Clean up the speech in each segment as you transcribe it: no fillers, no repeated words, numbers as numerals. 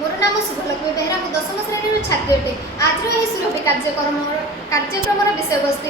मोर नाम शुभलक्ष्मी बेहरा मु दशम श्रेणी छात्री अटे। आज सुरभि कार्यक्रम विषय वस्तु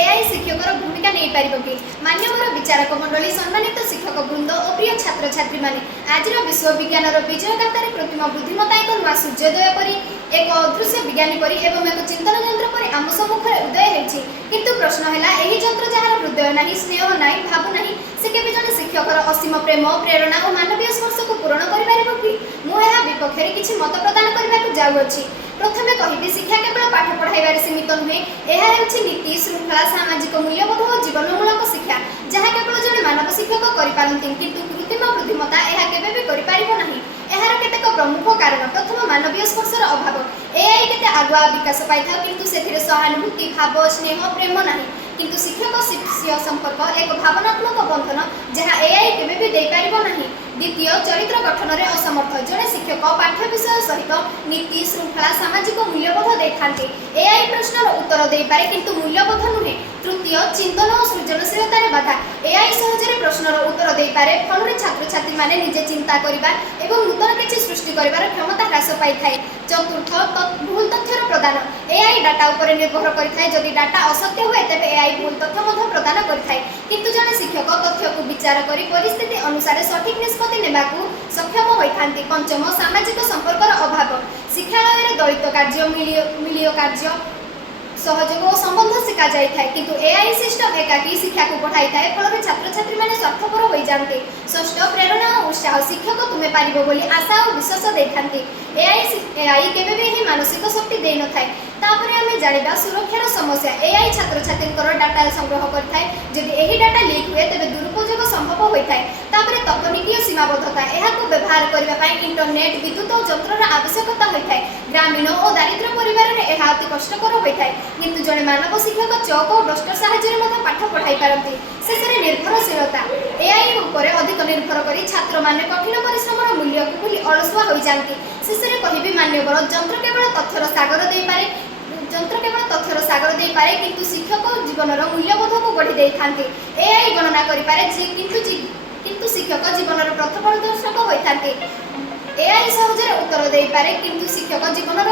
एआई शिक्षकर भूमिका नहीं पार कि मान्यवर विचारक मंडली सम्मानित शिक्षक वृंद और प्रिय छात्र छात्री मैंने आज विश्व विज्ञान विजय गाथार कृत्रिम बुद्धिमत्ता एक नुआ सूर्योदय परी एक अदृश्य विज्ञानी परी एवं एक चिंतन यंत्र परी आम सम्मुखें उदय होती। किंतु प्रश्न है यही यंत्र जार हृदय ना स्नेह ना भावु ना से केवल जन शिक्षकर असीम प्रेम प्रेरणा और मानवीय स्पर्श को पूरण कर कि मुझे विपक्ष में किसी मत प्रदान करने जाऊँगी। प्रथमे कहि शिक्षा केवल पाठ पढ़ाइबार सीमित नुहे, यह नीति श्रृंखला सामाजिक मूल्यबोध और जीवनमूलक शिक्षा जहाँ केवल जड़े मानव शिक्षक करपारती किंतु कृत्रिम बुद्धिमत्ता यह केवे भी करिपारिबो नाही। एहार केतेक प्रमुख कारण प्रथम मानवीय स्पर्शर अभाव। एआई केते आगुआ विकास पाई था किंतु सेथिरे सहानुभूति भाव स्नेह प्रेम नाही किंतु शिक्षक शिष्य संपर्क एक भावनात्मक बंधन जहाँ एआई केवे भी दे पारिबो नाही। द्वितीय चरित्र गठन में असमर्थ जड़े शिक्षक पाठ्य विषय सहित नीति श्रृंखला सामाजिक मूल्यबोध देखाते एआई प्रश्नर उत्तर दे पारे किंतु मूल्यबोध नुहे। तृतीय चिंतन और सृजनशीलता बाधा एआई सहजरे प्रश्नर उत्तर दे पारे फल छात्र छात्री माने निजे चिंता करिबा एवं नूतन किछि सृष्टि करिबार क्षमता ह्रास पाई थाए। चतुर्थ भूल तथ्यर प्रदान एआई डाटा उपर निर्भर करिथाए। जदि डाटा असत्य हुए तेबे एआई भूल तथ्य मध्य प्रदान करिथाए किंतु जने शिक्षक तथ्य को विचार करी परिस्थिति अनुसार सठिक निष्पत्ति नेबाकू सक्षम होइथांती। पंचम सामाजिक संपर्कर अभाव शिक्षालय दलित कार्य मिलिय कार्य सहयोग और संबंध शिखा जाए किंतु एआई सिस्टम एकाकी शिक्षा को पढ़ाई थाए फल छात्र छात्री मैंने स्वार्थपर हो जाते। षष्ठ प्रेरणा और उत्साह शिक्षक तुम्हें पारिबो बोली आशा और विश्वास देखाते। एआई केबे भी मानसिक शक्ति दे न थाए। तापर आमे जानिबा सुरक्षार समस्या एआई छात्र छात्री डाटा संग्रह करथाए। जदि एही डाटा लीक हुए तेबे दुरुपयोग संभव होइथाए। तापर तकनीकीय सीमाबद्धता एहाको व्यवहार करबा पई इंटरनेट विद्युत और यंत्रर आवश्यकता होइथाए। ग्रामीण और दारिद्र्य परिवार में एहा अति कष्टकर होइथाए किंतु जड़े मानव शिक्षक चौक और डस्टर साहाय्य पाठ पढ़ाई पारती। शेष निर्भरशीलता एआई उपर अधिक निर्भर कर छात्र माने कठिन परिश्रम मूल्य को भूली अलसुआ हो जाती। शेष में कहि मान्यवर यंत्र केवल तथ्यर सागर दे पारे किंतु शिक्षक जीवनर मूल्यबोध को गढ़ी दे थांती। एआई गणना करिपारे किंतु शिक्षक जीवनर पथ प्रदर्शक होइथांती। एआई सहजरे उत्तर दे पारे किंतु शिक्षक जीवनर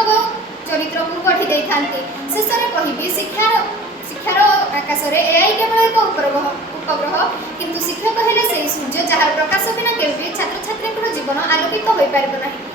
चरित्र को गढ़ी दे थांती। शेष में कहि शिक्षार आकाश में एआई केवल एक उपग्रह किंतु शिक्षक हेले से सूर्य जहाँ प्रकाश बिना केवल छात्र छात्री जीवन आलोकित हो पारिबो नाही।